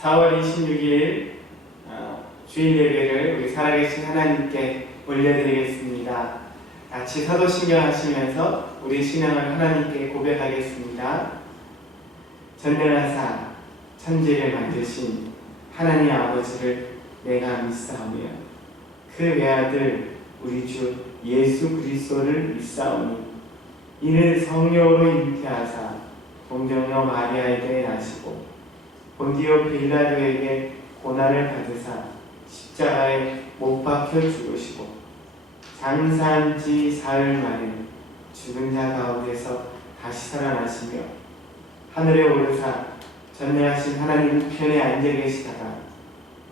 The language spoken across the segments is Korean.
4월 26일 주일 예배를 우리 살아계신 하나님께 올려드리겠습니다. 같이 사도신경 하시면서 우리 신앙을 하나님께 고백하겠습니다. 전능하사 천지를 만드신 하나님 아버지를 내가 믿사오며 그 외아들 우리 주 예수 그리스도를 믿사오니 이는 성령으로 잉태하사 동정녀 마리아에게 나시고 본디오 빌라도에게 고난을 받으사 십자가에 못 박혀 죽으시고 장사한 지 사흘 만에 죽은 자 가운데서 다시 살아나시며 하늘에 오르사 전능하신 하나님 우편에 앉아 계시다가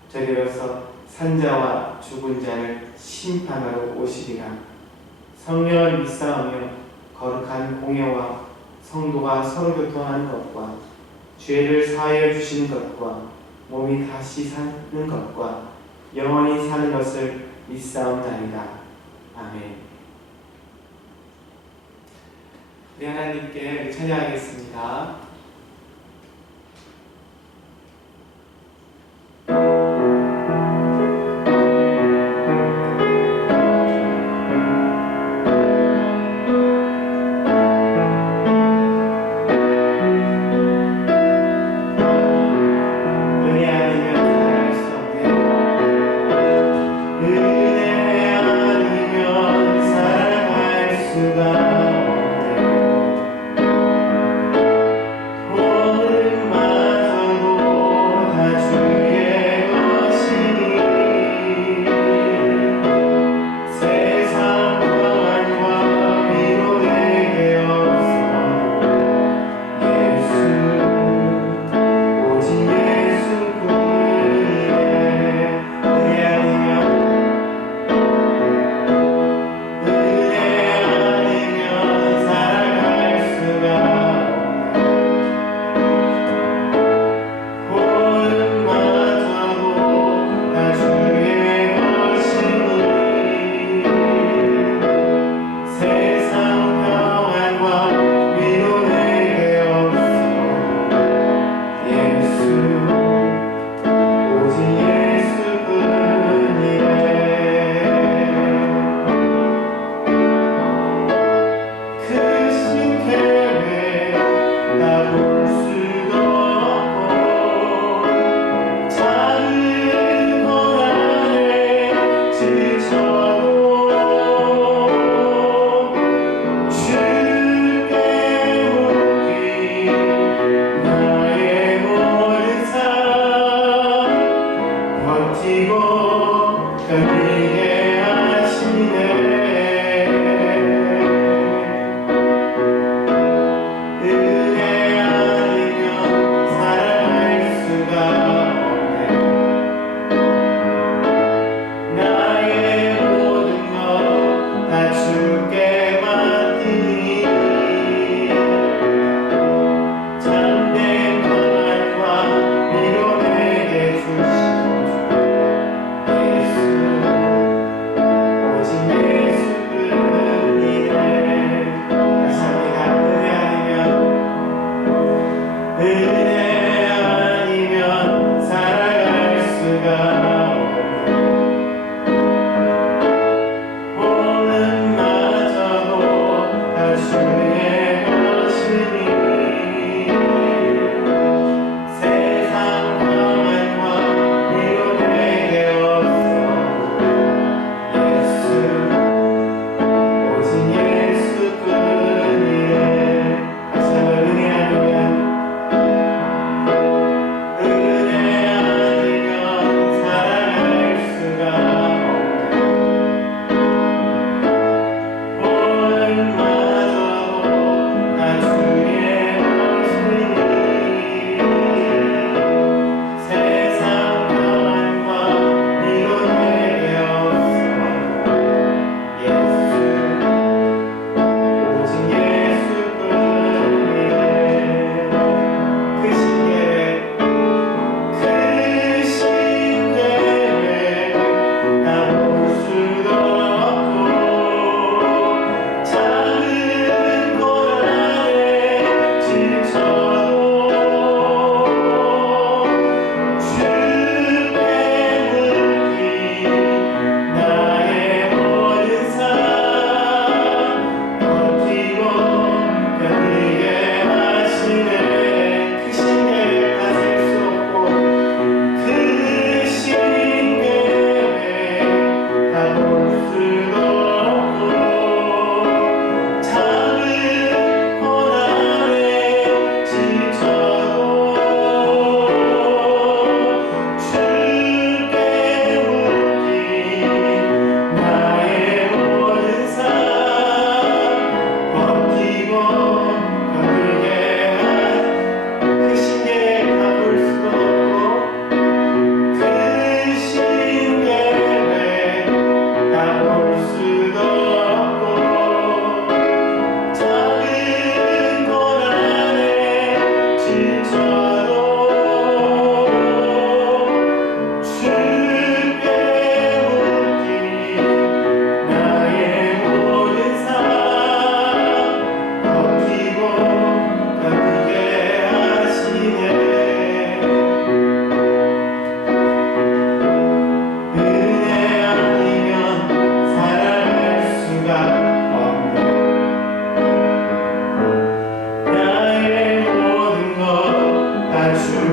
저리로서 산자와 죽은 자를 심판하러 오시리라. 성령을 믿사오며 거룩한 공예와 성도가 서로 교통하는 것과 죄를 사하여 주시는 것과 몸이 다시 사는 것과 영원히 사는 것을 믿사옵나이다. 아멘. 우리 하나님께 찬양하겠습니다.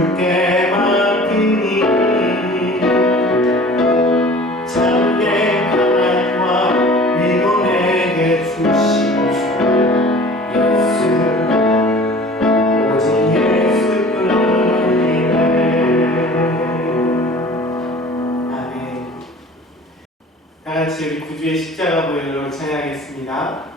주께 맡기니 참된 평안과 위로 내게 주신 주 예수 오직 예수뿐이네. 아멘. 다같이 우리 구주의 십자가 보혈로 찬양하겠습니다.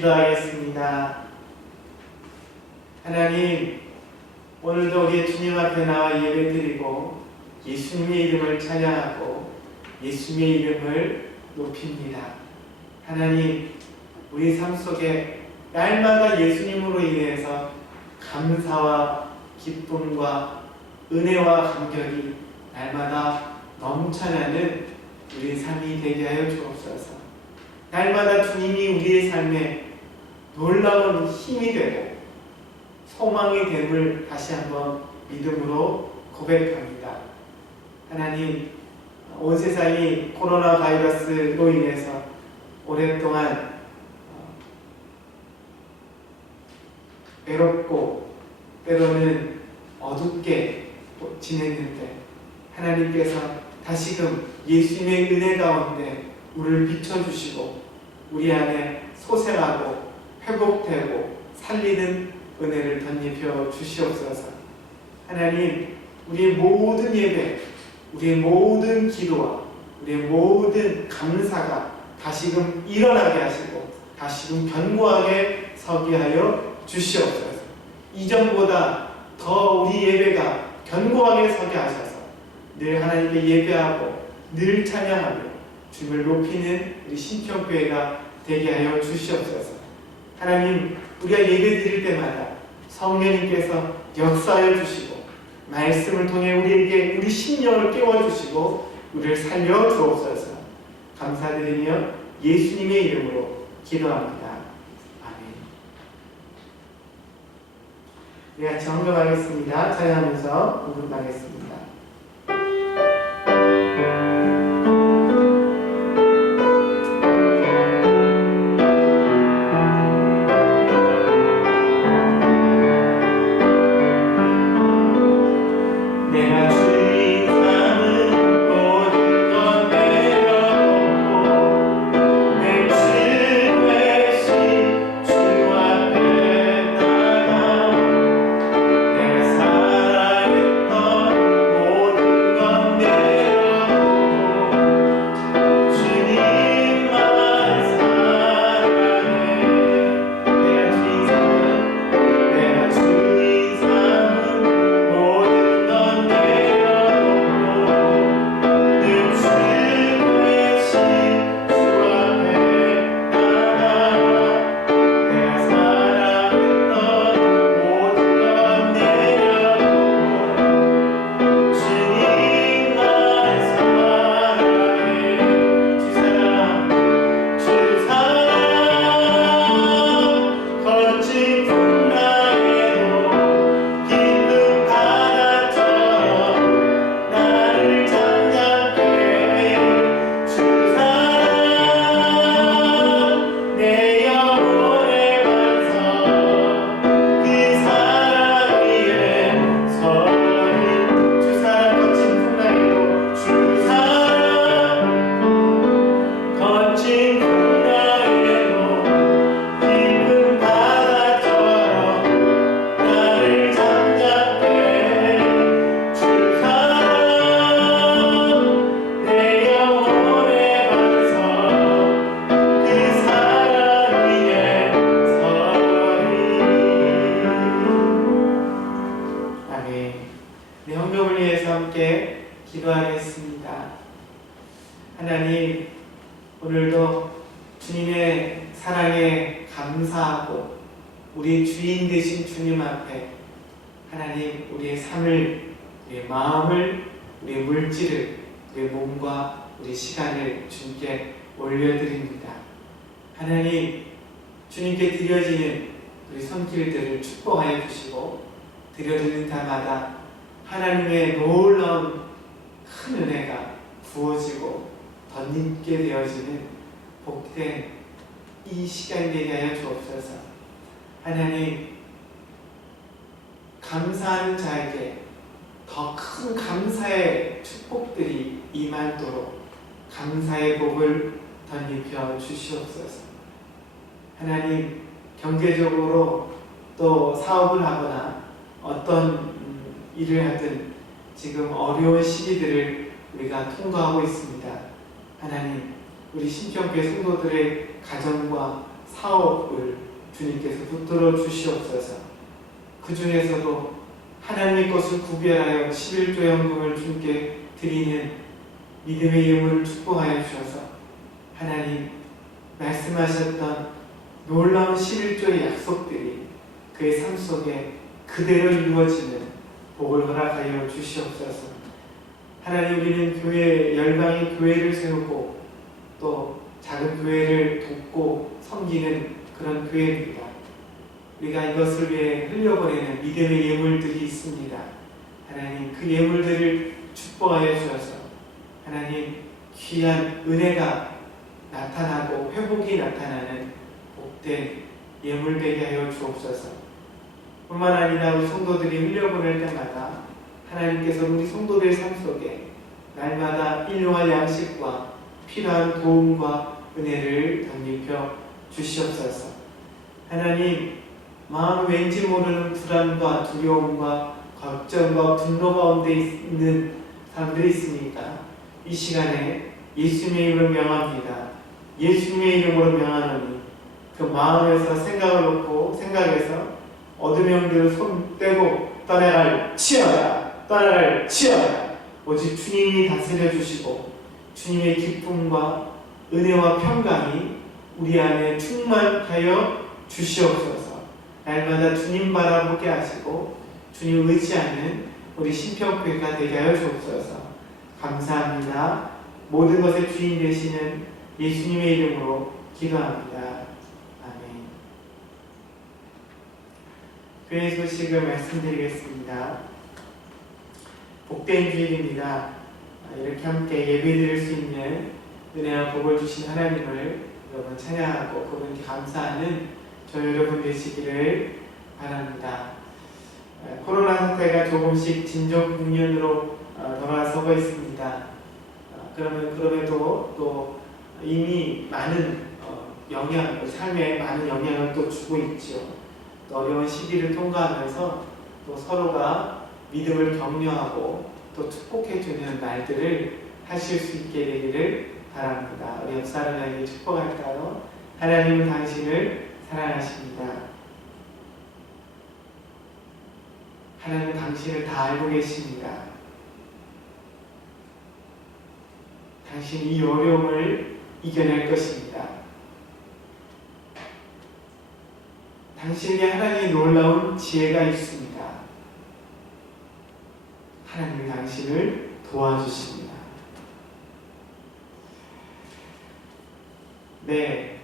기도하겠습니다. 하나님, 오늘도 우리 주님 앞에 나와 예배드리고 예수님의 이름을 찬양하고 예수님의 이름을 높입니다. 하나님, 우리 삶 속에 날마다 예수님으로 인해서 감사와 기쁨과 은혜와 감격이 날마다 넘쳐나는 우리의 삶이 되게 하여 주옵소서. 날마다 주님이 우리의 삶에 놀라운 힘이 되고 소망이 됨을 다시 한번 믿음으로 고백합니다. 하나님, 온 세상이 코로나 바이러스로 인해서 오랫동안 외롭고 때로는 어둡게 지냈는데 하나님께서 다시금 예수님의 은혜 가운데 우리를 비춰주시고 우리 안에 소생하고 회복되고 살리는 은혜를 덧입혀 주시옵소서. 하나님, 우리의 모든 예배, 우리의 모든 기도와 우리의 모든 감사가 다시금 일어나게 하시고 다시금 견고하게 서게 하여 주시옵소서. 이전보다 더 우리 예배가 견고하게 서게 하셔서 늘 하나님께 예배하고 늘 찬양하며 주님을 높이는 우리 신평교회가 되게 하여 주시옵소서. 하나님, 우리가 예배 드릴 때마다 성령님께서 역사하여 주시고 말씀을 통해 우리에게 우리 심령을 깨워주시고 우리를 살려 주옵소서. 감사드리며 예수님의 이름으로 기도합니다. 아멘. 우리 같이 헌금하겠습니다. 찬양하면서 헌금하겠습니다. 기도하겠습니다. 하나님, 오늘도 주님의 사랑에 감사하고 우리 주인 되신 주님 앞에 하나님, 우리의 삶을, 우리의 마음을, 우리의 물질을, 우리의 몸과 우리 시간을 주님께 올려드립니다. 하나님, 주님께 드려지는 우리 손길들을 축복하여 주시고 드려지는 자마다 하나님의 놀라운 큰 은혜가 부어지고 덧입게 되어지는 복된 이 시간이 되게 하여 주옵소서. 하나님, 감사하는 자에게 더 큰 감사의 축복들이 임하도록 감사의 복을 덧입혀 주시옵소서. 하나님, 경제적으로 또 사업을 하거나 어떤 일을 하든 지금 어려운 시기들을 우리가 통과하고 있습니다. 하나님, 우리 신평교회 성도들의 가정과 사업을 주님께서 붙들어 주시옵소서. 그 중에서도 하나님의 것을 구별하여 11조 연금을 주님께 드리는 믿음의 예물을 축복하여 주셔서 하나님 말씀하셨던 놀라운 11조의 약속들이 그의 삶 속에 그대로 이루어지는 복을 허락하여 주시옵소서. 하나님, 우리는 교회, 열방의 교회를 세우고 또 작은 교회를 돕고 섬기는 그런 교회입니다. 우리가 이것을 위해 흘려보내는 믿음의 예물들이 있습니다. 하나님, 그 예물들을 축복하여 주셔서 하나님, 귀한 은혜가 나타나고 회복이 나타나는 복된 예물 되게 하여 주옵소서. 뿐만 아니라 우리 성도들이 흘려보낼 때마다 하나님께서 우리 성도들 삶 속에 날마다 일용할 양식과 필요한 도움과 은혜를 덧입혀 주시옵소서. 하나님, 마음 왠지 모르는 불안과 두려움과 걱정과 분노 가운데 있는 사람들이 있으니까 이 시간에 예수님의 이름으로 명합니다. 예수님의 이름으로 명하노니 그 마음에서 생각을 놓고 생각해서 어둠의 영들을 손 떼고 떠나갈 치어라, 떠나갈 치어라. 오직 주님이 다스려 주시고 주님의 기쁨과 은혜와 평강이 우리 안에 충만하여 주시옵소서. 날마다 주님 바라보게 하시고 주님 의지하는 우리 신평교회가 되게 하여 주옵소서. 감사합니다. 모든 것의 주인 되시는 예수님의 이름으로 기도합니다. 아멘. 교회 소식을 말씀드리겠습니다. 복된 주일입니다. 이렇게 함께 예배드릴 수 있는 은혜와 복을 주신 하나님을 여러분 찬양하고 그분께 감사하는 저 여러분 되시기를 바랍니다. 코로나 사태가 조금씩 진정 국면으로 돌아서고 있습니다. 그럼에도 또 이미 많은 영향, 삶에 많은 영향을 또 주고 있죠. 또 어려운 시기를 통과하면서 또 서로가 믿음을 격려하고 또 축복해주는 말들을 하실 수 있게 되기를 바랍니다. 우리 옆 사람에게 축복할까요? 하나님은 당신을 사랑하십니다. 하나님은 당신을 다 알고 계십니다. 당신이 이 어려움을 이겨낼 것입니다. 당신에게 하나님의 놀라운 지혜가 있습니다. 하나님이 당신을 도와주십니다. 네,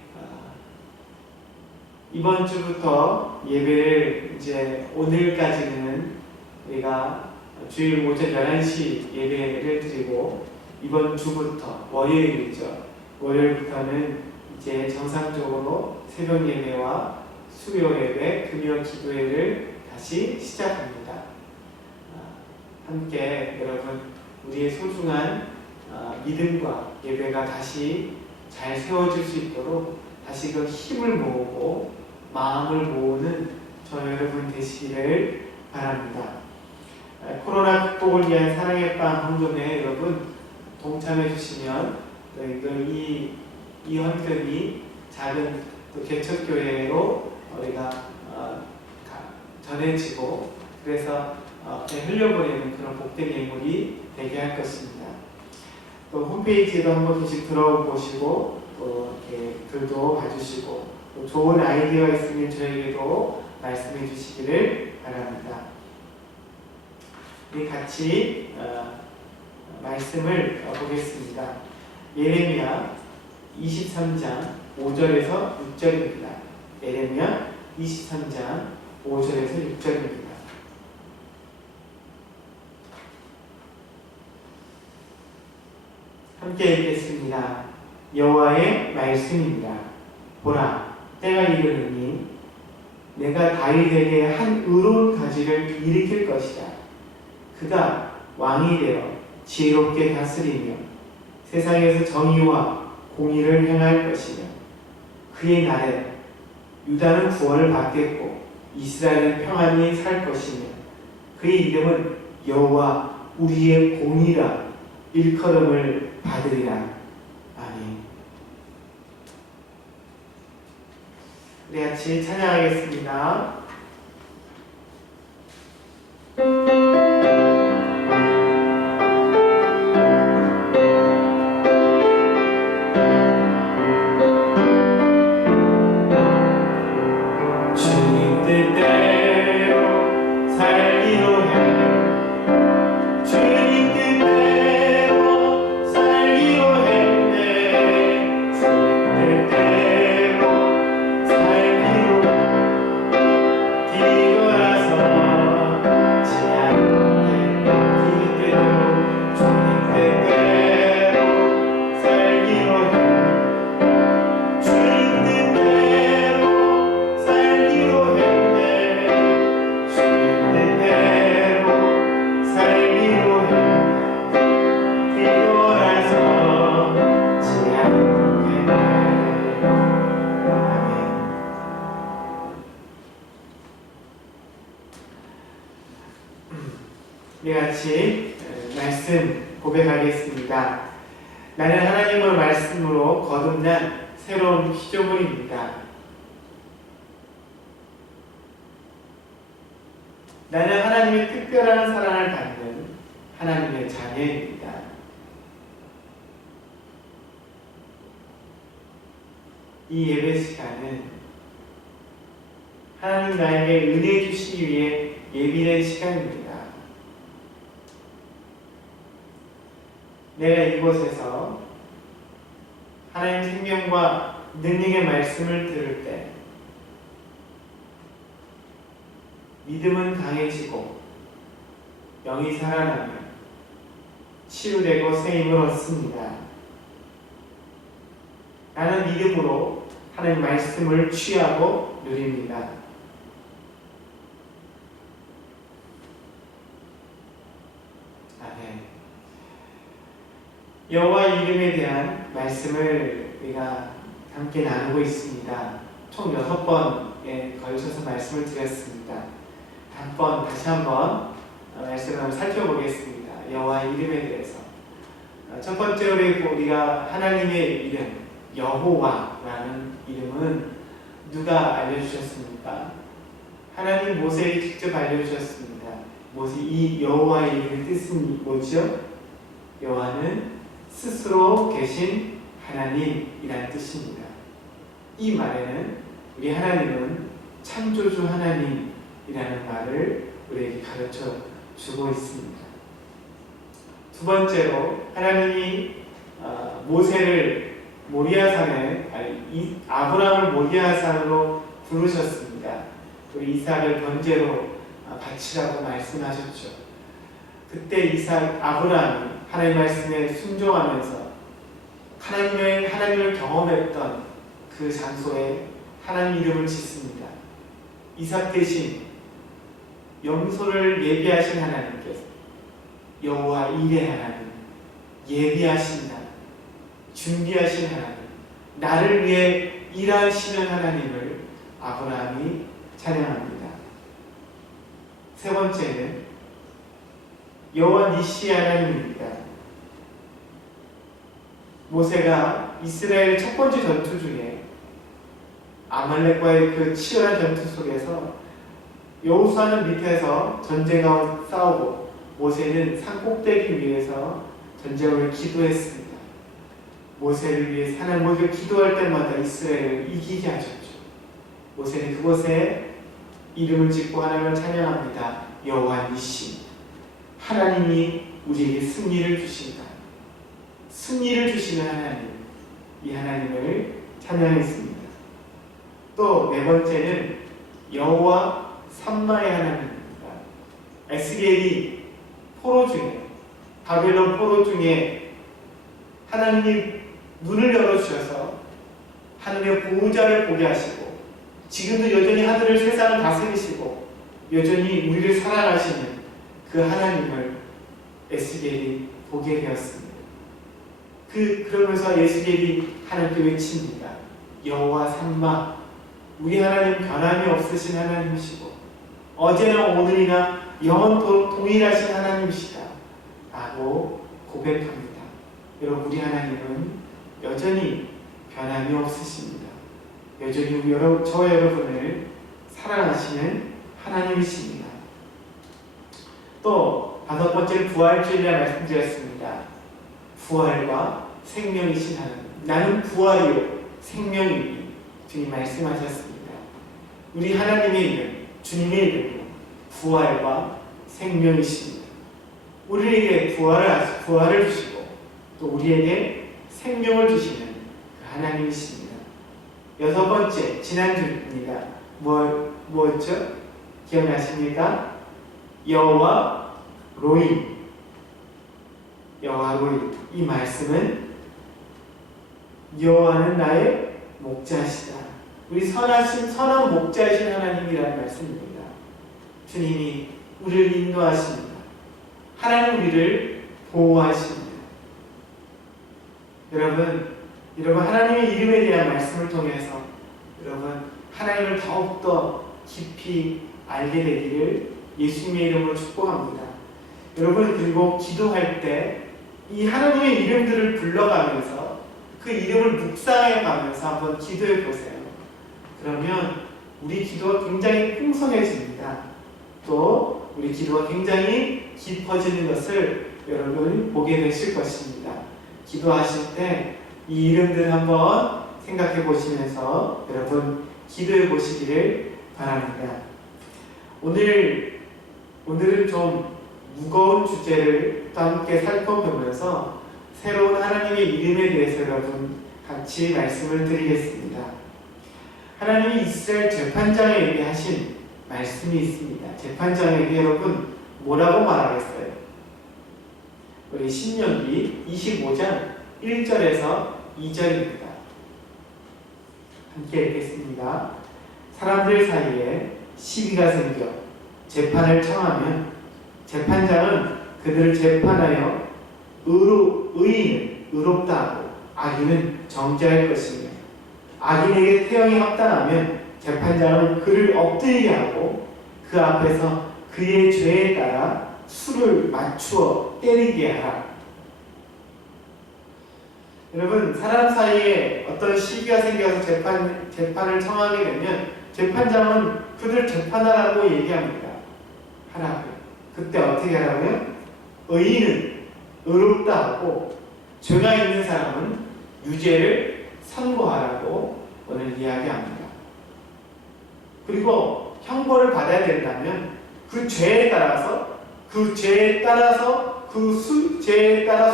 이번 주부터 예배를 이제 오늘까지는 우리가 주일 오전 11시 예배를 드리고 이번 주부터 월요일이죠. 월요일부터는 이제 정상적으로 새벽 예배와 수요 예배, 금요 기도회를 다시 시작합니다. 함께 여러분 우리의 소중한 믿음과 예배가 다시 잘 세워질 수 있도록 다시 그 힘을 모으고 마음을 모으는 저 여러분 되시기를 바랍니다. 코로나 극복을 위한 사랑의 밤 헌금에 여러분 동참해 주시면 이 헌금이 작은 개척교회로 우리가 전해지고 그래서 흘려보내는 그런 복된 예물이 되게 할 것입니다. 또 홈페이지에도 한 번씩 들어보시고 또 이렇게 글도 봐주시고 또 좋은 아이디어가 있으면 저에게도 말씀해 주시기를 바랍니다. 우리 같이 말씀을 보겠습니다. 예레미야 23장 5절에서 6절입니다. 예레미야 23장 5절에서 6절입니다. 함께 읽겠습니다. 여호와의 말씀입니다. 보라, 때가 이르느니 내가 다윗에게 한 의로운 가지를 일으킬 것이다. 그가 왕이 되어 지혜롭게 다스리며 세상에서 정의와 공의를 행할 것이며 그의 날에 유다는 구원을 받겠고 이스라엘은 평안히 살 것이며 그의 이름은 여호와 우리의 공의라 일컬음을 받으리라. 아멘. 우리 같이 찬양하겠습니다. 우리 같이 말씀 고백하겠습니다. 나는 하나님의 말씀으로 거듭난 새로운 피조물입니다. 나는 하나님의 특별한 사랑을 받는 하나님의 자녀입니다. 이 예배 시간은 하나님 나에게 은혜 주시기 위해 예비된 시간입니다. 내가 이곳에서 하나님 생명과 능력의 말씀을 들을 때 믿음은 강해지고 영이 살아나며 치유되고 새 힘을 얻습니다. 나는 믿음으로 하나님 말씀을 취하고 누립니다. 아멘. 여호와 이름에 대한 말씀을 우리가 함께 나누고 있습니다. 총 6번에 걸쳐서 말씀을 드렸습니다. 다시 한번 말씀을 한번 살펴보겠습니다. 여호와 이름에 대해서. 첫 번째로 우리가 하나님의 이름, 여호와라는 이름은 누가 알려주셨습니까? 하나님 모세에게 직접 알려주셨습니다. 이 여호와의 이름의 뜻은 뭐죠? 여호와는 스스로 계신 하나님이라는 뜻입니다. 이 말에는 우리 하나님은 창조주 하나님이라는 말을 우리에게 가르쳐 주고 있습니다. 두 번째로 하나님이 모세를 아브라함을 모리아산으로 부르셨습니다. 우리 이삭을 번제로 바치라고 말씀하셨죠. 그때 아브라함이 하나님 말씀에 순종하면서 하나님을 경험했던 그 장소에 하나님 이름을 짓습니다. 이삭 대신 염소를 예비하신 하나님께서 여호와 일의 하나님, 예비하신다, 준비하신 하나님, 나를 위해 일하시는 하나님을 아브라함이 찬양합니다. 세 번째는 여호와 니시 하나님입니다. 모세가 이스라엘 첫 번째 전투 중에 아말렉과의 그 치열한 전투 속에서 여호수아는 밑에서 전쟁하고 싸우고 모세는 산 꼭대기 위에서 전쟁을 기도했습니다. 모세를 위해 하나님께 기도할 때마다 이스라엘을 이기게 하셨죠. 모세는 그곳에 이름을 짓고 하나님을 찬양합니다. 여호와 니시, 하나님이 우리에게 승리를 주신다. 승리를 주시는 하나님, 이 하나님을 찬양했습니다. 또 네 번째는 여호와 삼마의 하나님입니다. 에스겔이 포로 중에, 바벨론 포로 중에 하나님이 눈을 열어주셔서 하늘의 보호자를 보게 하시고 지금도 여전히 하늘을 세상을 다스리시고 여전히 우리를 사랑하시는 그 하나님을 에스겔이 보게 되었습니다. 그러면서 에스겔이 하나님께 외칩니다. 여호와 삼마, 우리 하나님 변함이 없으신 하나님이시고 어제나 오늘이나 영원토록 동일하신 하나님이시다 라고 고백합니다. 여러분, 우리 하나님은 여전히 변함이 없으십니다. 여전히 저와 여러분을 사랑하시는 하나님이십니다. 또 5번째는 부활주일날 말씀드렸습니다. 부활과 생명이신 하나님. 나는 부활이요 생명이니 주님 말씀하셨습니다. 우리 하나님의 이름, 주님의 이름으로 부활과 생명이십니다. 우리에게 부활을 주시고 또 우리에게 생명을 주시는 그 하나님이십니다. 6번째, 지난주입니다. 뭐였죠? 기억나십니까? 여호와 로이. 여호와 로이. 이 말씀은 여호와는 나의 목자시다. 우리 선한 목자이신 하나님이라는 말씀입니다. 주님이 우리를 인도하십니다. 하나님 우리를 보호하십니다. 여러분 하나님의 이름에 대한 말씀을 통해서 여러분 하나님을 더욱더 깊이 알게 되기를 예수님의 이름으로 축복합니다. 여러분 그리고 기도할 때 이 하나님의 이름들을 불러가면서 그 이름을 묵상해 가면서 한번 기도해 보세요. 그러면 우리 기도가 굉장히 풍성해집니다. 또 우리 기도가 굉장히 깊어지는 것을 여러분 보게 되실 것입니다. 기도하실 때 이 이름들 한번 생각해 보시면서 여러분 기도해 보시기를 바랍니다. 오늘은 좀 무거운 주제를 또 함께 살펴보면서 새로운 하나님의 이름에 대해서 여러분 같이 말씀을 드리겠습니다. 하나님이 이스라엘 재판장에게 하신 말씀이 있습니다. 재판장에게 여러분 뭐라고 말하겠어요? 우리 신명기 25장 1절에서 2절입니다. 함께 읽겠습니다. 사람들 사이에 시비가 생겨 재판을 청하면 재판장은 그들을 재판하여 의인은 의롭다 하고 악인은 정죄할 것이며 악인에게 태형이 합당하면 재판장은 그를 엎드리게 하고 그 앞에서 그의 죄에 따라 수를 맞추어 때리게 하라. 여러분 사람 사이에 어떤 시비가 생겨서 재판을 청하게 되면 재판장은 그들 재판하라고 얘기합니다. 하라고. 그때 어떻게 하라고요? 의인은 의롭다 하고 죄가 있는 사람은 유죄를 선고하라고 오늘 이야기합니다. 그리고 형벌을 받아야 된다면 그 죄에 따라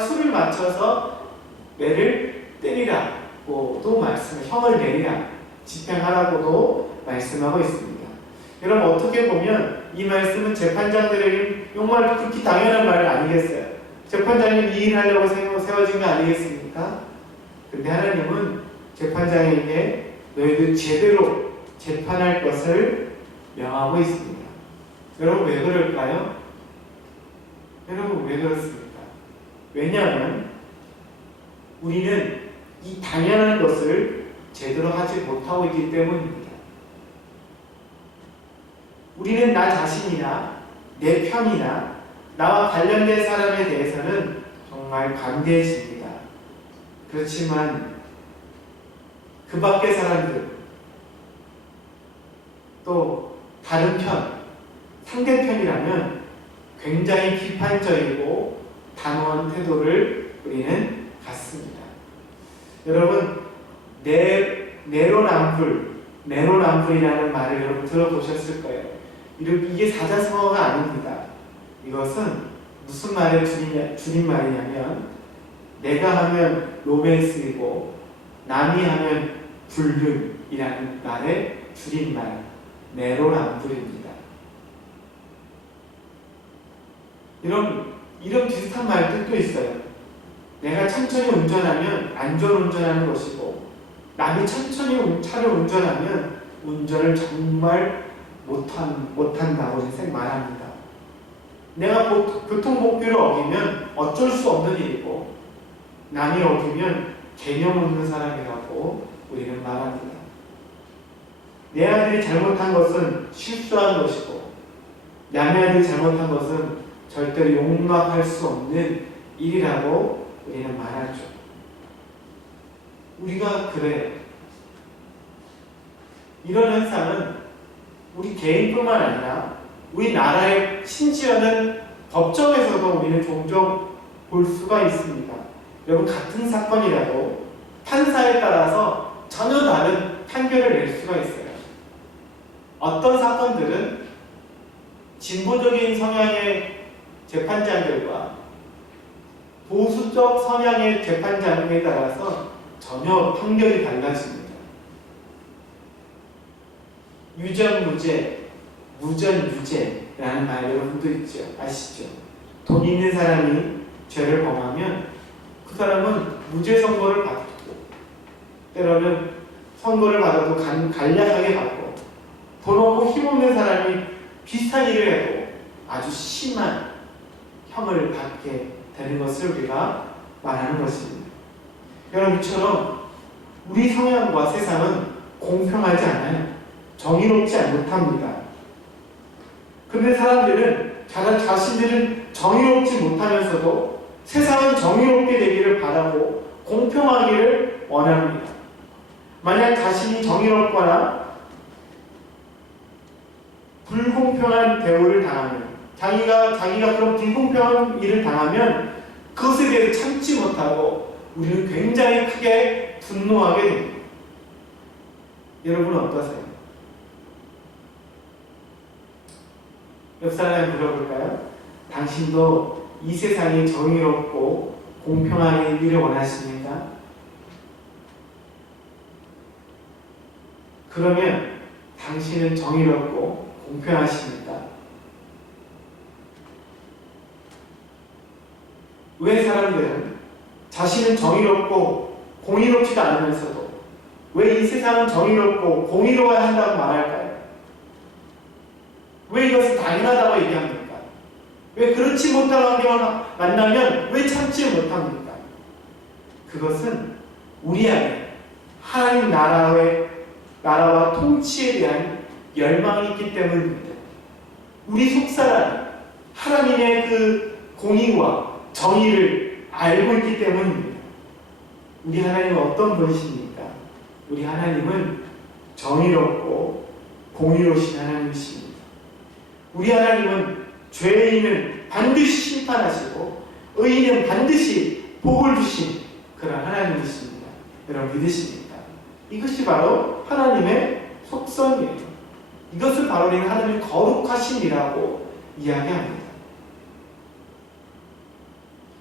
수를 맞춰서 매를 때리라고도 형을 내리라, 집행하라고도 말씀하고 있습니다. 여러분 어떻게 보면 이 말씀은 재판장들에게 정말 그렇게 당연한 말 아니겠어요? 재판장이 이 일 하려고 세워진 거 아니겠습니까? 근데 하나님은 재판장에게 너희들 제대로 재판할 것을 명하고 있습니다. 여러분 왜 그럴까요? 여러분 왜 그렇습니까? 왜냐하면 우리는 이 당연한 것을 제대로 하지 못하고 있기 때문입니다. 우리는 나 자신이나 내 편이나 나와 관련된 사람에 대해서는 정말 관대해집니다. 그렇지만 그 밖의 사람들 또 다른 편, 상대편이라면 굉장히 비판적이고 단호한 태도를 우리는 갖습니다. 여러분 내로남불이라는 말을 여러분 들어보셨을 거예요. 이게 사자성어가 아닙니다. 이것은 무슨 말의 줄임말이냐면 내가 하면 로맨스이고 남이 하면 불륜이라는 말의 줄임말 내로남불입니다. 이런 비슷한 말들도 있어요. 내가 천천히 운전하면 안전운전하는 것이고 남이 천천히 차를 운전하면 운전을 정말 못한다고 말합니다. 내가 교통법규를 어기면 어쩔 수 없는 일이고 남이 어기면 개념 없는 사람이라고 우리는 말합니다. 내 아들이 잘못한 것은 실수한 것이고 남의 아들이 잘못한 것은 절대로 용납할 수 없는 일이라고 우리는 말하죠. 우리가 그래요. 이런 현상은 우리 개인뿐만 아니라 우리나라의 심지어는 법정에서도 우리는 종종 볼 수가 있습니다. 여러분, 같은 사건이라도 판사에 따라서 전혀 다른 판결을 낼 수가 있어요. 어떤 사건들은 진보적인 성향의 재판장들과 보수적 성향의 재판장에 따라서 전혀 판결이 달라집니다. 유전무죄, 무전유죄라는 말 여러분도 있죠. 아시죠? 돈 있는 사람이 죄를 범하면 그 사람은 무죄 선고를 받고 때로는 선고를 받아도 간략하게 받고 돈 없고 힘없는 사람이 비슷한 일을 해도 아주 심한 형을 받게 되는 것을 우리가 말하는 것입니다. 여러분처럼 우리 성향과 세상은 공평하지 않아요. 정의롭지 못합니다. 그런데 사람들은 자신들은 정의롭지 못하면서도 세상은 정의롭게 되기를 바라고 공평하기를 원합니다. 만약 자신이 정의롭거나 불공평한 대우를 당하면 자기가 그런 불공평한 일을 당하면 그것에 대해 참지 못하고 우리는 굉장히 크게 분노하게 됩니다. 여러분은 어떠세요? 옆 사람에 물어볼까요? 당신도 이 세상이 정의롭고 공평한 일을 원하십니까? 그러면 당신은 정의롭고 공평하십니까? 왜 사람들은 자신은 정의롭고 공의롭지도 않으면서도 왜 이 세상은 정의롭고 공의로워야 한다고 말할까요? 왜 이것을 당연하다고 얘기합니까? 왜 그렇지 못한 환경을 만나면 왜 참지 못합니까? 그것은 우리 안에 하나님 나라와 통치에 대한 열망이 있기 때문입니다. 우리 속사람이 하나님의 그 공의와 정의를 알고 있기 때문입니다. 우리 하나님은 어떤 분이십니까? 우리 하나님은 정의롭고 공의로우신 하나님이십니다. 우리 하나님은 죄인은 반드시 심판하시고 의인은 반드시 복을 주신 그런 하나님이십니다. 여러분 믿으십니까? 이것이 바로 하나님의 속성이에요. 이것을 바로 우리는 하나님의 거룩하심이라고 이야기합니다.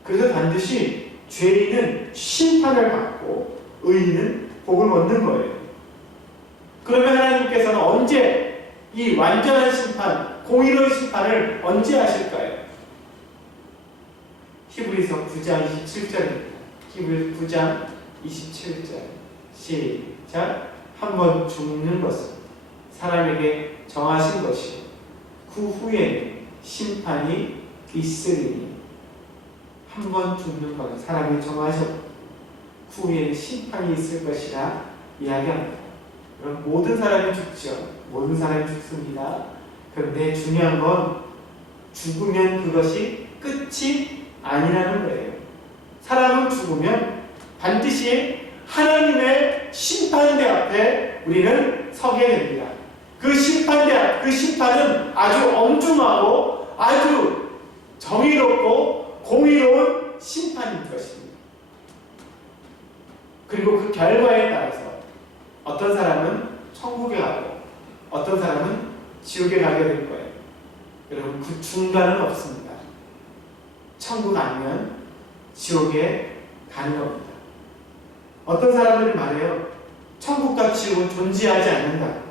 그래서 반드시 죄인은 심판을 받고 의인은 복을 얻는 거예요. 그러면 하나님께서는 언제 이 완전한 심판, 공의로운 심판을 언제 하실까요? 히브리서 9장 27절입니다. 히브리서 9장 27절 시작. 한번 죽는 것은 사람에게 정하신 것이요 그 후에는 심판이 있으리니. 한번 죽는 것은 사람이 정하셨고 그 후에는 심판이 있을 것이라 이야기합니다. 그럼 모든 사람이 죽죠. 모든 사람이 죽습니다. 그런데 중요한 건 죽으면 그것이 끝이 아니라는 거예요. 사람은 죽으면 반드시 하나님의 심판대 앞에 우리는 서게 됩니다. 그 심판은 아주 엄중하고 아주 정의롭고 공의로운 심판인 것입니다. 그리고 그 결과에 따라서 어떤 사람은 천국에 가고 어떤 사람은 지옥에 가게 될 거예요. 여러분 그 중간은 없습니다. 천국 아니면 지옥에 가는 겁니다. 어떤 사람들이 말해요. 천국과 지옥은 존재하지 않는다.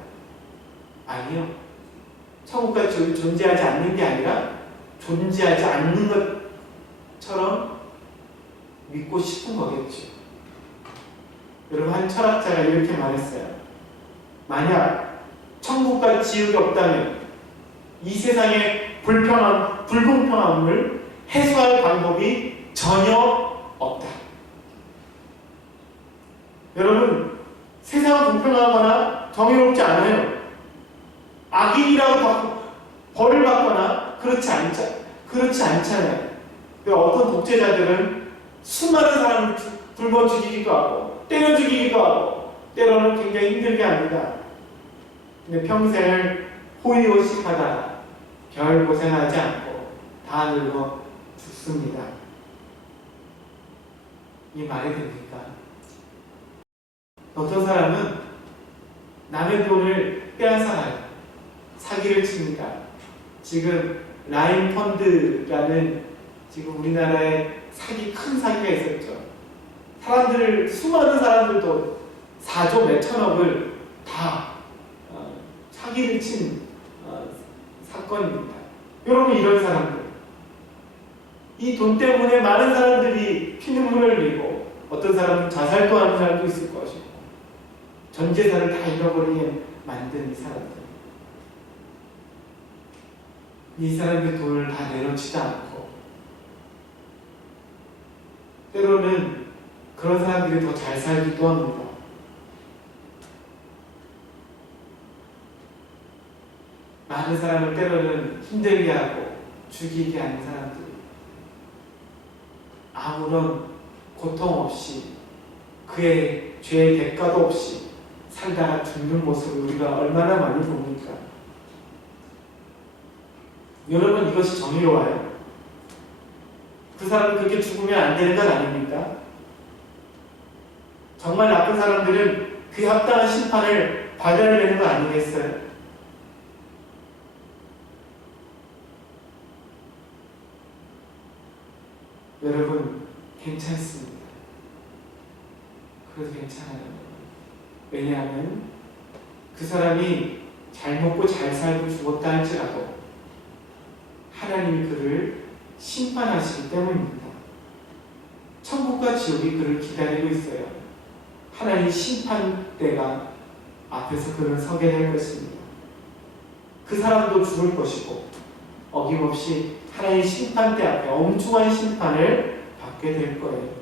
아니요. 천국과 지옥이 존재하지 않는 게 아니라 존재하지 않는 것처럼 믿고 싶은 거겠죠. 여러분 한 철학자가 이렇게 말했어요. 만약 천국과 지옥이 없다면 이 세상의 불공평함을 해소할 방법이 전혀 없다. 여러분 세상은 공평하거나 정의롭지 않아요. 악인이라고 벌을 받거나 그렇지 않잖아요. 어떤 독재자들은 수많은 사람을 굶어 죽이기도 하고 때려 죽이기도 하고 때로는 굉장히 힘들게 합니다. 근데 평생을 호의호식하다가 별 고생하지 않고 다 늙어 죽습니다. 이 말이 됩니까? 어떤 사람은 남의 돈을 빼앗아가요. 사기를 칩니다. 지금 라인 펀드라는 지금 우리나라에 큰 사기가 있었죠. 수많은 사람들도 4조 몇천억을 다 사기를 친 사건입니다. 여러분, 이런 사람들, 이 돈 때문에 많은 사람들이 피눈물을 흘리고 어떤 사람은 자살도 하는 사람도 있을 것이고 전 재산을 다 잃어버리게 만든 이 사람들 돈을 다 내놓지도 않고 때로는 그런 사람들이 더 잘 살기도 합니다. 많은 사람을 때로는 힘들게 하고 죽이게 하는 사람들이 아무런 고통 없이 그의 죄의 대가도 없이 살다가 죽는 모습을 우리가 얼마나 많이 봅니까? 여러분, 이것이 정의로워요? 그 사람이 그렇게 죽으면 안 되는 건 아닙니까? 정말 나쁜 사람들은 그에 합당한 심판을 받아야 되는 거 아니겠어요? 여러분, 괜찮습니다. 그래도 괜찮아요. 왜냐하면 그 사람이 잘 먹고 잘 살고 죽었다 할지라도 하나님이 그를 심판하시기 때문입니다. 천국과 지옥이 그를 기다리고 있어요. 하나님 심판대가 앞에서 그를 서게 될 것입니다. 그 사람도 죽을 것이고 어김없이 하나님 심판대 앞에 엄중한 심판을 받게 될 거예요.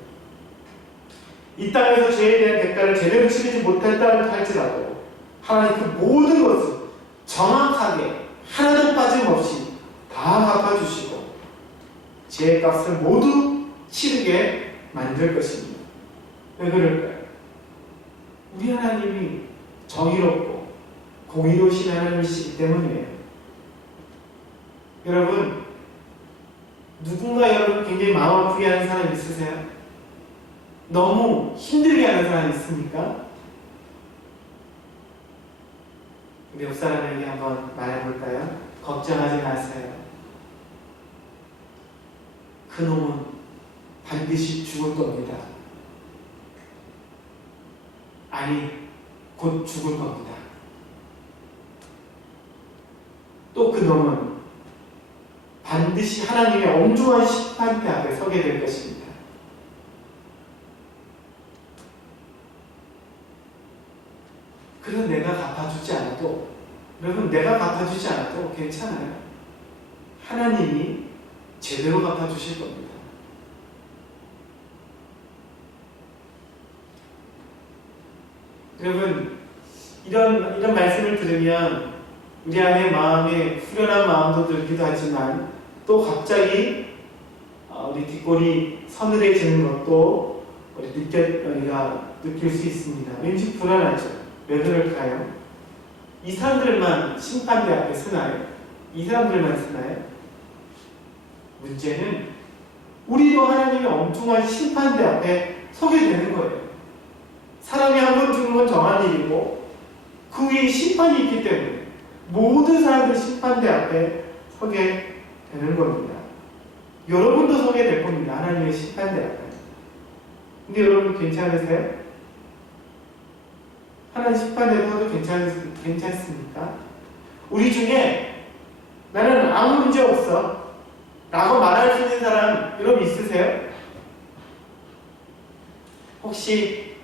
이 땅에서 죄에 대한 대가를 제대로 치르지 못했다 할지라도 하나님 그 모든 것을 정확하게 하나도 빠짐없이 다 갚아주시고 죄의 값을 모두 치르게 만들 것입니다. 왜 그럴까요? 우리 하나님이 정의롭고 공의로우신 하나님이시기 때문이에요. 여러분, 누군가 여러분 굉장히 마음 아프게 하는 사람 있으세요? 너무 힘들게 하는 사람 있습니까? 우리 옆 사람에게 한번 말해볼까요? 걱정하지 마세요. 그 놈은 반드시 죽을 겁니다. 아니, 곧 죽을 겁니다. 또 그 놈은 반드시 하나님의 엄중한 심판대 앞에 서게 될 것입니다. 그래서 내가 갚아주지 않아도, 여러분, 내가 갚아주지 않아도 괜찮아요. 하나님이 제대로 갚아주실 겁니다. 여러분, 이런 말씀을 들으면 우리 안에 마음에 후련한 마음도 들기도 하지만 또 갑자기 우리 뒷골이 서늘해지는 것도 우리가 느낄 수 있습니다. 왠지 불안하죠. 왜 그럴까요? 이 사람들만 심판대 앞에 서나요? 이 사람들만 서나요? 문제는 우리도 하나님의 엄중한 심판대 앞에 서게 되는 거예요. 사람이 한 번 죽는 건 정한 일이고 그 위에 심판이 있기 때문에 모든 사람들 심판대 앞에 서게 되는 겁니다. 여러분도 서게 될 겁니다. 하나님의 심판대 앞에. 근데 여러분 괜찮으세요? 하나님 심판대 서도 괜찮습니까? 우리 중에 나는 아무 문제 없어 라고 말할 수 있는 사람 여러분 있으세요? 혹시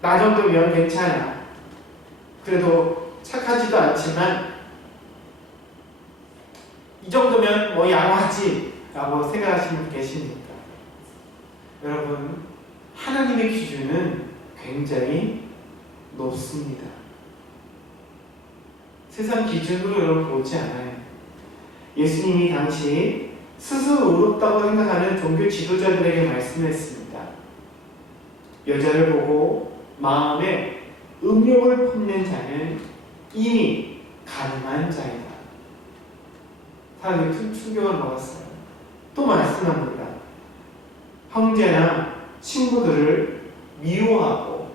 나 정도면 괜찮아. 그래도 착하지도 않지만 이 정도면 뭐 양호하지 라고 생각하시는 분 계십니까? 여러분, 하나님의 기준은 굉장히 높습니다. 세상 기준으로 여러분 보지 않아요. 예수님이 당시 스스로 의롭다고 생각하는 종교 지도자들에게 말씀했습니다. 여자를 보고 마음에 음욕을 품는 자는 이미 가늠한 자이다. 사람들이 큰 충격을 먹었어요. 또 말씀합니다. 형제나 친구들을 미워하고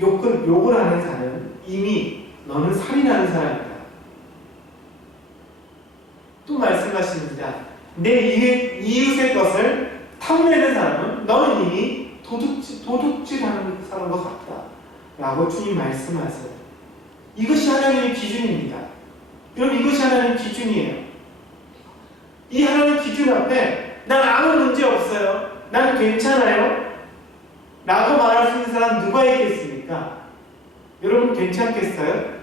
욕을 하는 자는 이미 너는 살인하는 사람이다. 또 말씀하십니다. 내 이웃의 것을 탐내는 사람은 너는 이미 도둑질하는 사람과 같다. 라고 주님 말씀하세요. 이것이 하나님의 기준입니다. 여러분, 이것이 하나님의 기준이에요. 이 하나님의 기준 앞에 난 아무 문제 없어요. 난 괜찮아요. 라고 말할 수 있는 사람 누가 있겠습니까? 여러분 괜찮겠어요?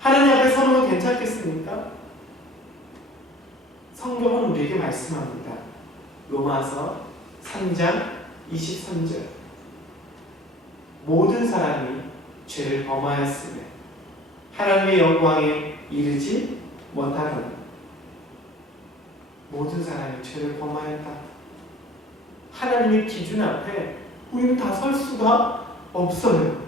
하나님 앞에 서는 건 괜찮겠습니까? 성경은 우리에게 말씀합니다. 로마서 3장 23절. 모든 사람이 죄를 범하였으며 하나님의 영광에 이르지 못하더니 모든 사람이 죄를 범하였다. 하나님의 기준 앞에 우리는 다 설 수가 없어요.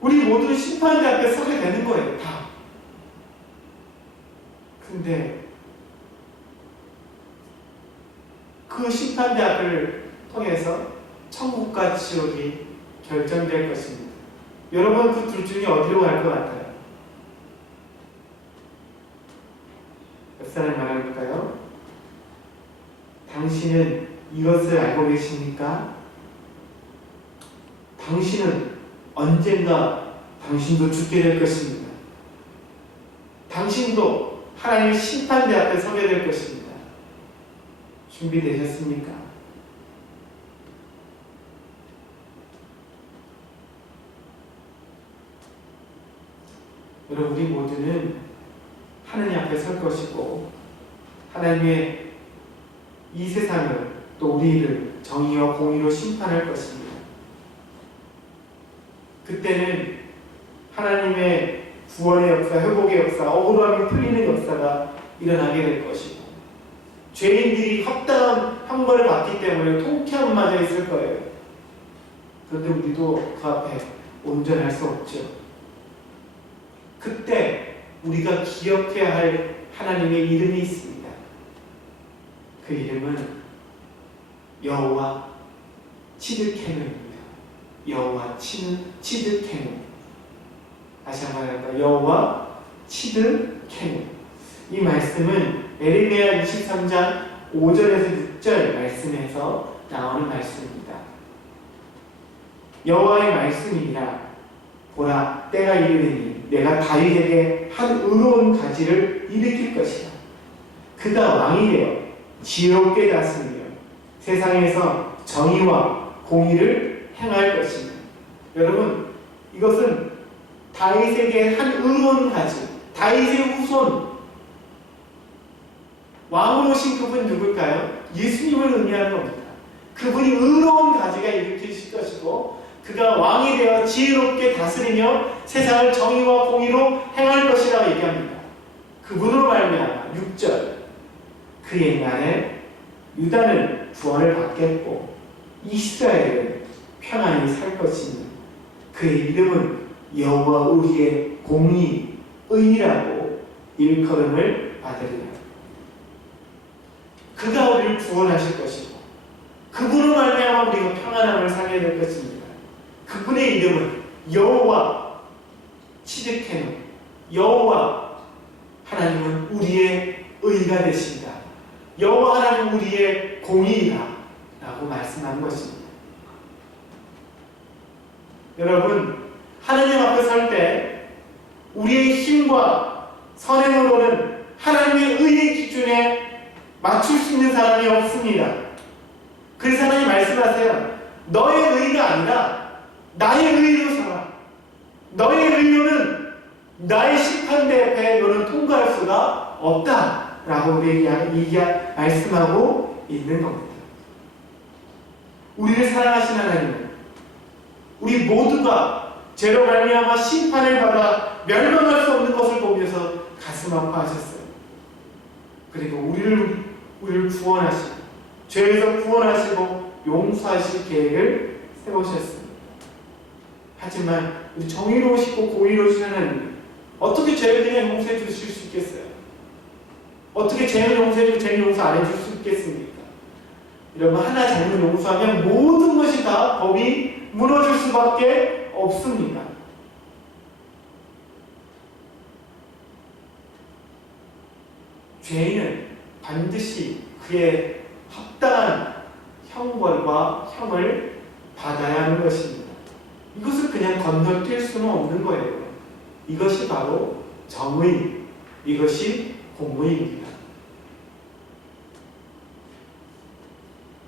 우리 모두는 심판대 앞에 서게 되는 거예요. 다. 근데 그 심판대 앞을 통해서 천국과 지옥이 결정될 것입니다. 여러분, 그 둘 중에 어디로 갈 것 같아요? 몇 사람 말해볼까요? 당신은 이것을 알고 계십니까? 당신은 언젠가 당신도 죽게 될 것입니다. 당신도 하나님의 심판대 앞에 서게 될 것입니다. 준비되셨습니까? 여러분, 우리 모두는 하나님 앞에 설 것이고 하나님의 이 세상을 또 우리를 정의와 공의로 심판할 것입니다. 그때는 하나님의 구원의 역사, 회복의 역사, 억울함이 풀리는 역사가 일어나게 될 것이고 죄인들이 합당한 형벌을 받기 때문에 통쾌함 맞아 있을 거예요. 그런데 우리도 그 앞에 온전할 수 없죠. 그때 우리가 기억해야 할 하나님의 이름이 있습니다. 그 이름은 여호와 치드케노입니다. 여호와 치드케노. 다시 한번 할까요? 여호와 치드케노. 이 말씀은 에레미야 23장 5절에서 6절 말씀에서 나오는 말씀입니다. 여호와의 말씀이니라. 보라, 때가 이르니 내가 다윗에게 한 의로운 가지를 일으킬 것이다. 그가 왕이 되어 지혜롭게 다스리며 세상에서 정의와 공의를 행할 것이다. 여러분, 이것은 다윗에게 한 의로운 가지, 다윗의 후손, 왕으로 오신 그분 누굴까요? 예수님을 의미하는 겁니다. 그분이 의로운 가지가 일으키실 것이고 그가 왕이 되어 지혜롭게 다스리며 세상을 정의와 공의로 행할 것이라고 얘기합니다. 그분으로 말미암아 6절. 그 옛날에 유다는 구원을 받겠고 이스라엘은 평안히 살 것이니 그의 이름은 여호와 우리의 공의, 의라고 일컬음을 받으리라. 그가 우리를 구원하실 것이고 그분으로 말미암아 우리가 평안함을 살게 될 것입니다. 그분의 이름은 여호와 치드케노. 여호와 하나님은 우리의 의가 되신다. 여호와 하나님은 우리의 공의이다 라고 말씀한 것입니다. 여러분, 하나님 앞에 설 때 우리의 힘과 선행으로는 하나님의 의의 기준에 맞출 수 있는 사람이 없습니다. 그래서 하나님 말씀하세요. 너의 의가 아니라 나의 의로 살아. 너의 의로는 나의 심판대 앞에 너는 통과할 수가 없다 라고 우리에게 말씀하고 있는 겁니다. 우리를 사랑하신 하나님은 우리 모두가 죄로 말미암아 심판을 받아 멸망할 수 없는 것을 보면서 가슴 아파하셨어요. 그리고 우리를 구원하시고 죄에서 구원하시고 용서하실 계획을 세우셨습니다. 하지만 우리 정의로우시고 고의로우신 하나님, 어떻게 죄를 그냥 용서해 주실 수 있겠어요? 어떻게 죄를 용서해 주고 죄를 용서 안 해줄 수 있겠습니까? 여러분, 하나 잘못 용서하면 모든 것이 다 법이 무너질 수밖에 없습니다. 죄인은 반드시 그의 합당한 형벌과 형을 받아야 하는 것입니다. 이것을 그냥 건너뛸 수는 없는 거예요. 이것이 바로 정의, 이것이 공의입니다.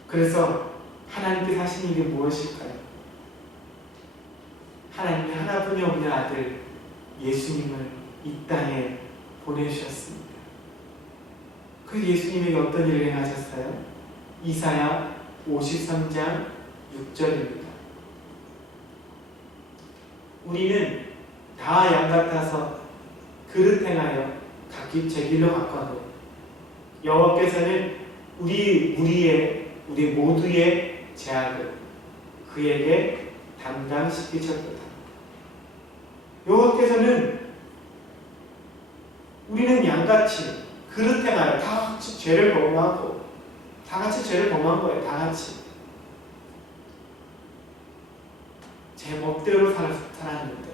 그래서 하나님께서 하신 일이 무엇일까요? 하나님이 하나뿐이 없는 아들 예수님을 이 땅에 보내주셨습니다. 그 예수님에게 어떤 일을 행하셨어요? 이사야 53장 6절입니다. 우리는 다 양 같아서 그릇 행하여 각기 제 길로 가까워 여호와께서는 우리 모두의 죄악을 그에게 담당시키셨도다. 여호와께서는 우리는 양같이 그릇 행하여 다 같이 죄를 범하고 다 같이 죄를 범한 거예요. 다 같이 제 멋대로 살았는데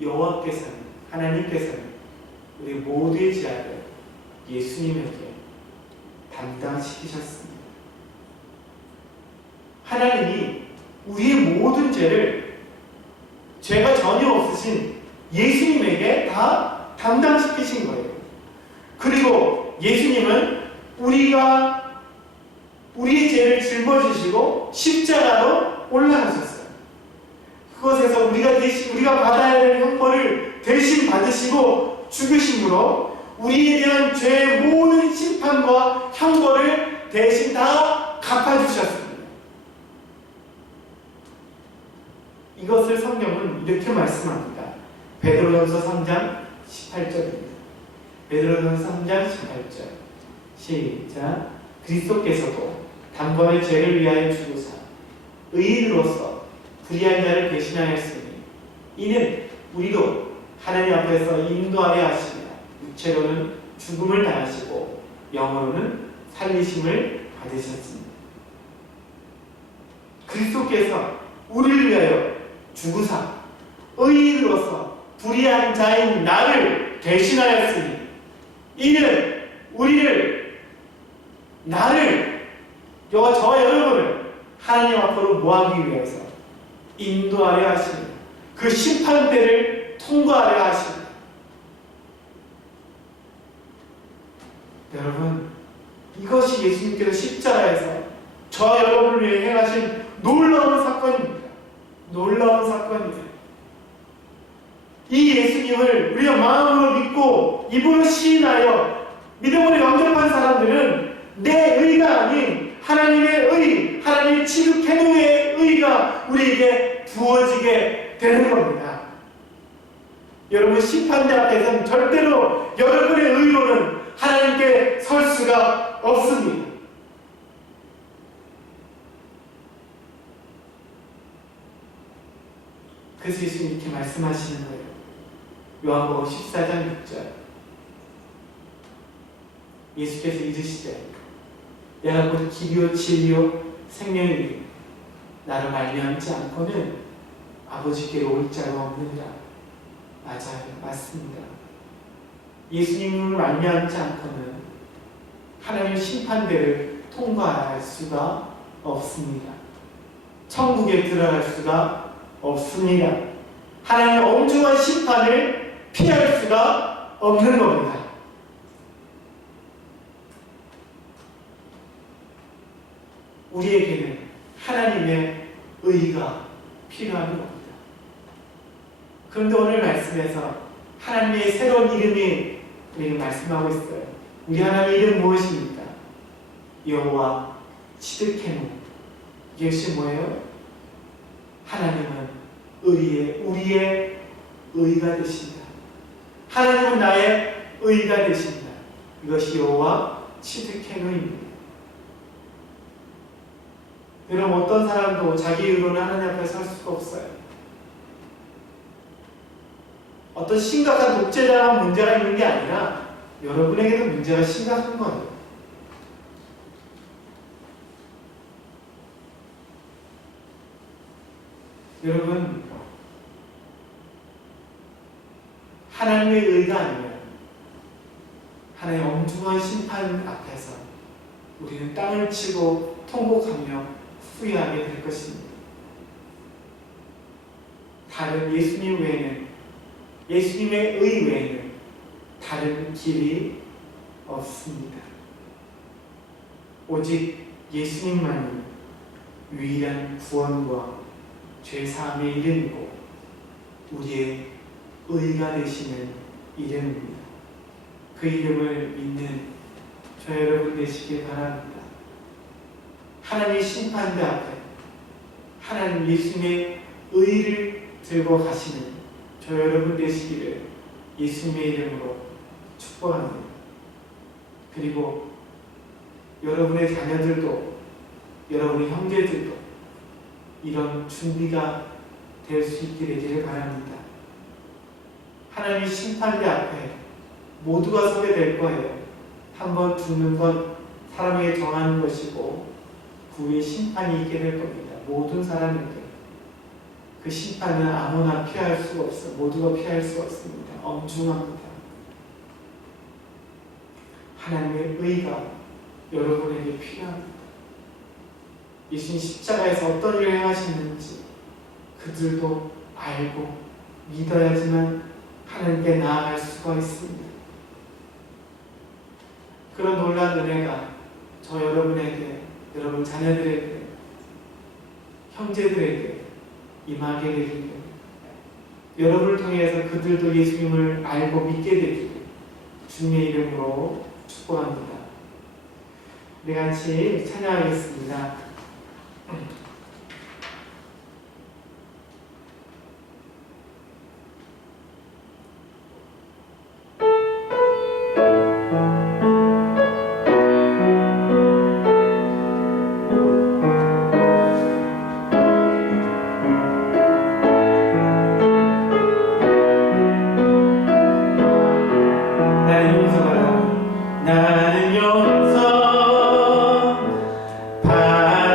여호와께서는, 하나님께서는 우리 모두의 죄악을 예수님에게 담당시키셨습니다. 하나님이 우리의 모든 죄를 죄가 전혀 없으신 예수님에게 다 담당시키신 거예요. 그리고 예수님은 우리의 죄를 짊어지시고 십자가로 올라가셨어요. 그것에서 우리가 받아야 될 형벌을 대신 받으시고 죽으심으로 우리에 대한 죄의 모든 심판과 형벌을 대신 다 갚아주셨습니다. 이것을 성경은 이렇게 말씀합니다. 베드로전서 3장 18절입니다. 베드로전서 3장 18절 시작. 그리스도께서도 단번에 죄를 위하여 죽으사 의인으로서 불의한 자를 대신하였으니 이는 우리도 하나님 앞에서 인도하여 하시며 육체로는 죽음을 당하시고 영으로는 살리심을 받으셨습니다. 그리스도께서 우리를 위하여 죽으사 의인으로서 불의한 자인 나를 대신하였으니 이는 저와 여러분을 하나님 앞으로 모아기 위해서 인도하려 하십니다. 그 심판대를 통과하려 하십니다. 여러분, 이것이 예수님께서 십자가에서 저와 여러분을 위해 행하신 놀라운 사건입니다. 놀라운 사건입니다. 이 예수님을 우리가 마음으로 믿고 입으로 시인하여 믿음으로 영접한 사람들은 내 의가 아닌 하나님의 의, 하나님의 치르케노의 의가 우리에게 부어지게 되는 겁니다. 여러분, 심판대 앞에서는 절대로 여러분의 의로는 하나님께 설 수가 없습니다. 그래서 예수님이 이렇게 말씀하시는 거예요. 요한복음 14장 6절 예수께서 이르시되 내가 곧 길이요 진리요 생명이니 나를 말미암지 않고는 아버지께로 올 자가 없느니라. 맞아요. 맞습니다. 예수님을 말미암지 않고는 하나님의 심판대를 통과할 수가 없습니다. 천국에 들어갈 수가 없습니다. 하나님의 엄중한 심판을 피할 수가 없는 겁니다. 우리에게는 하나님의 의가 필요한 겁니다. 그런데 오늘 말씀에서 하나님의 새로운 이름이 우리에게 말씀하고 있어요. 우리 하나님의 이름 무엇입니까? 여호와 치드케노. 이것이 뭐예요? 하나님은 우리의 의가 되신다. 하나님은 나의 의가 되신다. 이것이 여호와 치드케노입니다. 여러분, 어떤 사람도 자기 의로는 하나님 앞에 설 수가 없어요. 어떤 심각한 독재자만 문제가 있는 게 아니라 여러분에게도 문제가 심각한 거예요. 여러분, 하나님의 의가 아니면 하나님의 엄중한 심판 앞에서 우리는 땅을 치고 통곡하며 후회하게 될 것입니다. 다른 예수님 외에는, 예수님의 의 외에는 다른 길이 없습니다. 오직 예수님만이 유일한 구원과 죄사함의 이름이고 우리의 의가 되시는 이름입니다. 그 이름을 믿는 저 여러분 되시길 바랍니다. 하나님의 심판대 앞에 하나님 예수님의 의를 들고 가시는 저 여러분 되시기를 예수님의 이름으로 축복합니다. 그리고 여러분의 자녀들도 여러분의 형제들도 이런 준비가 될 수 있게 되기를 바랍니다. 하나님의 심판대 앞에 모두가 서게 될 거예요. 한 번 죽는 건 사람에게 정하는 것이고 그 후에 심판이 있게 될 겁니다. 모든 사람에게. 그 심판은 아무나 피할 수가 없어. 모두가 피할 수 없습니다. 엄중합니다. 하나님의 의가 여러분에게 필요합니다. 예수님 십자가에서 어떤 일을 행하셨는지 그들도 알고 믿어야지만 하나님께 나아갈 수가 있습니다. 그런 놀라운 은혜가 저 여러분에게, 여러분 자녀들에게, 형제들에게 임하게 되기를, 여러분을 통해서 그들도 예수님을 알고 믿게 되기를 주님의 이름으로 축복합니다. 우리 같이 찬양하겠습니다. 나는 용서 받았네.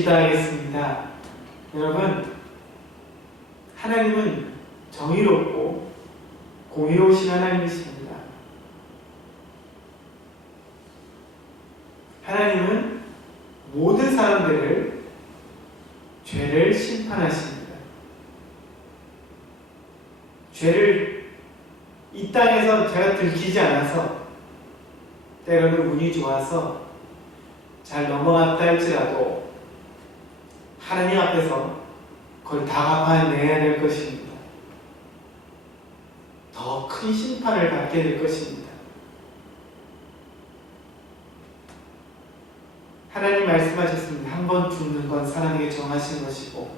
기도하겠습니다. 여러분, 하나님은 정의롭고 공의로우신 하나님이십니다. 하나님은 모든 사람들을 죄를 심판하십니다. 죄를 이 땅에서 제가 들키지 않아서 때로는 운이 좋아서 잘 넘어갔다 할지라도 하나님 앞에서 그걸 다 갚아내야 될 것입니다. 더 큰 심판을 받게 될 것입니다. 하나님 말씀하셨습니다. 한 번 죽는 건 사람에게 정하신 것이고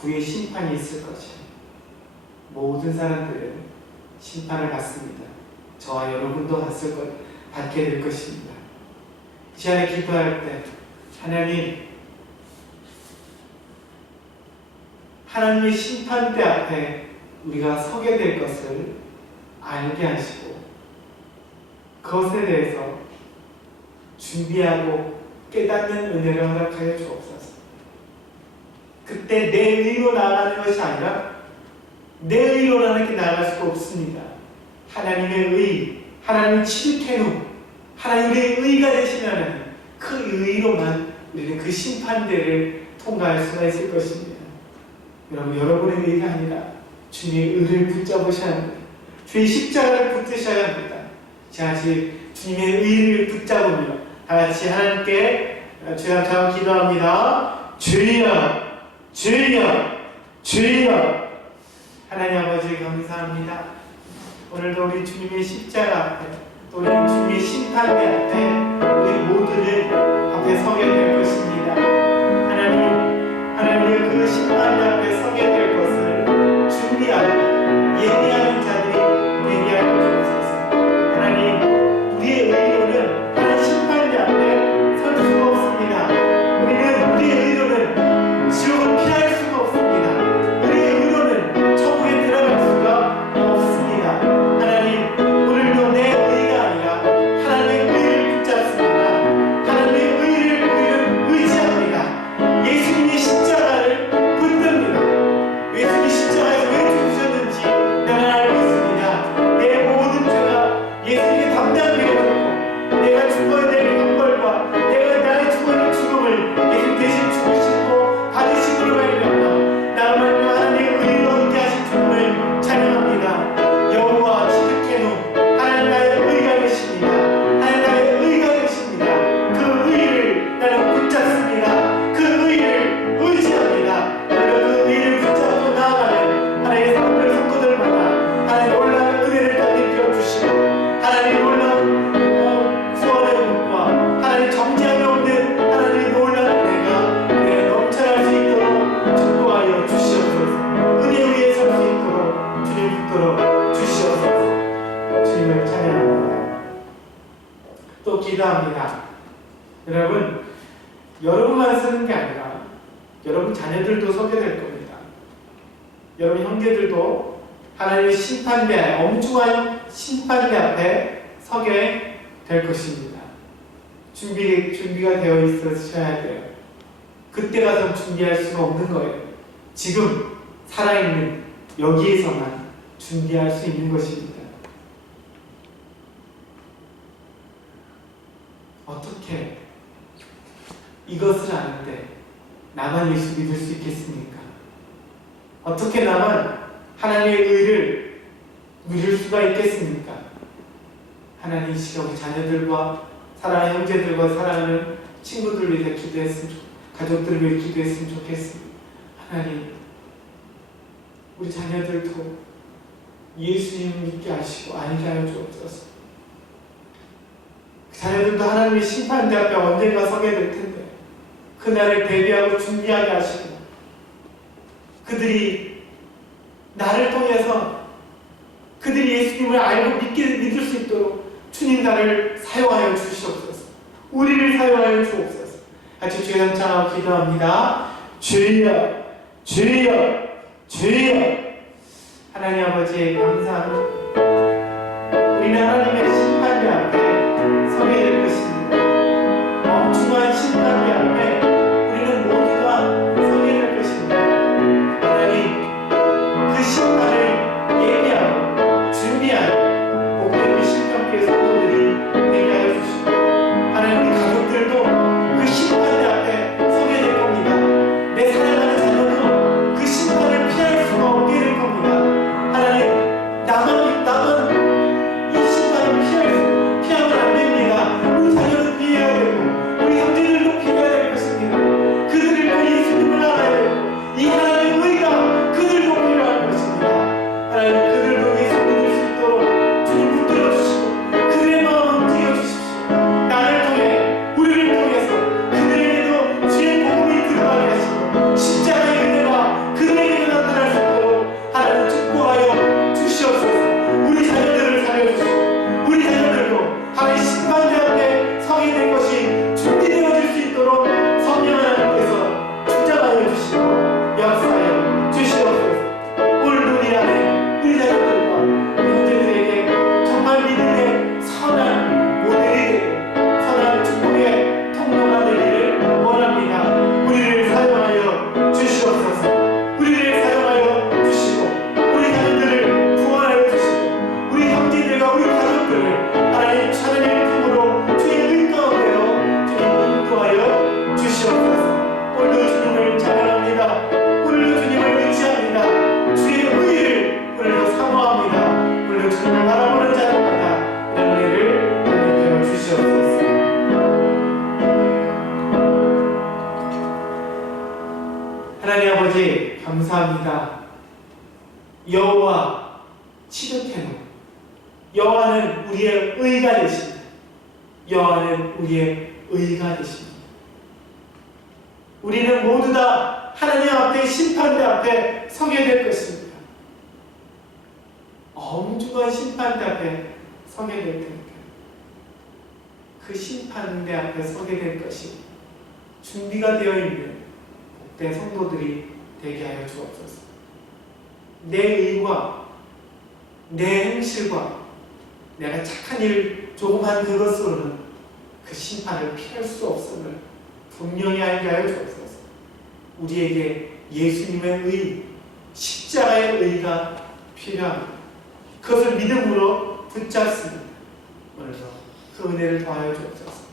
그의 심판이 있을 것이요. 모든 사람들은 심판을 받습니다. 저와 여러분도 받게 될 것입니다. 이 시간에 기도할 때 하나님의 심판대 앞에 우리가 서게 될 것을 알게 하시고 그것에 대해서 준비하고 깨닫는 은혜를 허락하여 주옵소서. 그때 내 의로 나아가는 것이 아니라 내 의로 나아갈 수가 없습니다. 하나님의 의, 하나님의 치르케누, 하나님의 의가 되시면 그 의로만 우리는 그 심판대를 통과할 수가 있을 것입니다. 여러분의 의가 아니라 주님의 의를 붙잡으셔야 합니다. 주의 십자가를 붙드셔야 합니다. 자, 주님의 의를 붙잡으며 다같이 하나님께 주여 기도합니다. 주여, 주여, 주여. 하나님 아버지 감사합니다. 오늘도 우리 주님의 십자가 앞에 또 우리 주님의 심판대 앞에 우리 모두를 앞에 서게 될 것입니다. 하나님의 그 심판대 앞에 서게 될 것을 준비하고 예비하는 자들이 되게 하여 주옵소서. 하나님, 우리의 의로는 다른 심판대 앞에 설 수가 없습니다. 우리의 의로는 지옥을 피할 수가 없습니다. 우리의 의로는 천국에 들어갈 수가 없습니다. 하나님, 오늘도 내 의가 아니라 하나님의 의를 붙잡습니다. 하나님의 의를 우리는 의지합니다. 예수님의 십자가를 붙듭니다. 예수님이 십자가에서 왜 죽으셨는지 나는 알고 있습니다. 내 모든 죄가 예수님께 담당되어졌고 내가 죽어야 될 형벌과 내가 나의 죽음을 예수님 대신 죽으시고 받으심으로 말미암아 나로 말미암아 하나님의 의를 얻게 하신 주님을 찬양합니다. 여호와 지드케노, 하나님 나의 의가 되십니다. 하나님 나의 의가 되십니다. 그 의를 나는 붙잡습니다. 그 의를 의지합니다. 그 의를 붙잡고 나아가는 하나님의 성도들마다 하나님 놀라운 은혜를 담겨 주시고 하나님 놀라운 구원의 문과 하나님 정죄함이 없는 하나님의 놀라운 은혜가 우리에게 넘쳐날 수 있도록 축복하여 주시옵소서. 은혜 위에 설 수 있도록 주님 붙들어 주시옵소서. 주님을 찬양합니다. 또 기도합니다. 여러분만 쓰는 게 아니라 여러분 자녀들도 서게 될 겁니다. 여러분 형제들도 하나님의 심판대, 엄중한 심판대 앞에 서게 될 것입니다. 준비가 되어 있으셔야 돼요. 그때 가서 준비할 수가 없는 거예요. 지금 살아있는 여기에서만 준비할 수 있는 것입니다. 어떻게 이것을 아는데 나만 예수 믿을 수 있겠습니까? 어떻게 나만 하나님의 의를 누릴 수가 있겠습니까? 하나님 이 시간 우리 자녀들과 사랑하는 형제들과 사랑하는 친구들을 위해 기도했으면 가족들을 위해 기도했으면 좋겠습니다. 하나님, 우리 자녀들도 예수님을 믿게 하시고 알게 하여 주옵소서. 자녀들도 하나님의 심판대 앞에 언젠가 서게 될 텐데 그날을 대비하고 준비하게 하시고 그들이 나를 통해서 그들이 예수님을 알고 믿을 수 있도록 주님 나를 사용하여 주시옵소서. 우리를 사용하여 주옵소서. 같이 주의 한창하고 기도합니다. 주여, 주여, 주여. 하나님 아버지 감사합니다. 우리는 하나님의 심판대 앞에 서게 될 것입니다. 엄중한 심판대 앞에 우리는 모두가 여호와 치두테노, 여호와는 우리의 의가 되십니다. 여호와는 우리의 의가 되십니다. 우리는 모두 다 하나님 앞에, 심판대 앞에 서게 될 것입니다. 엄중한 심판대 앞에 서게 될 테니까 그 심판대 앞에 서게 될 것이 준비가 되어 있는 복된 성도들이 되게 하여 주옵소서. 내 의와 내 행실과 내가 착한 일 조금한 그것으로는 그 심판을 피할 수 없음을 분명히 알게 하여 주옵소서. 우리에게 예수님의 의, 십자가의 의가 필요합니다. 그것을 믿음으로 붙잡습니다. 오늘도 그 은혜를 더하여 주옵소서.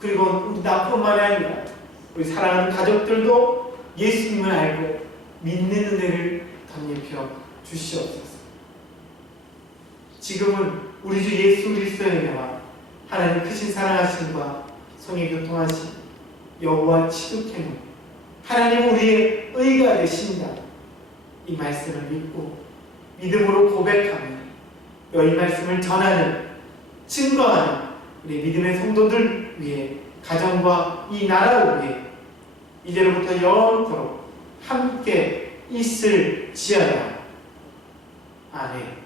그리고 우리 나뿐만이 아니라 우리 사랑하는 가족들도 예수님을 알고 믿는 은혜를 덧입혀 주시옵소서. 지금은 우리 주 예수 그리스도의 은혜와 하나님 크신 사랑하심과 성의 교통하심 여호와 치두케노 하나님 우리의 의가 되신다. 이 말씀을 믿고 믿음으로 고백하며 이 말씀을 전하는 증거하는 우리 믿음의 성도들 위해 가정과 이 나라를 위해 이제로부터 영원토록 함께 있을지어다. 아멘.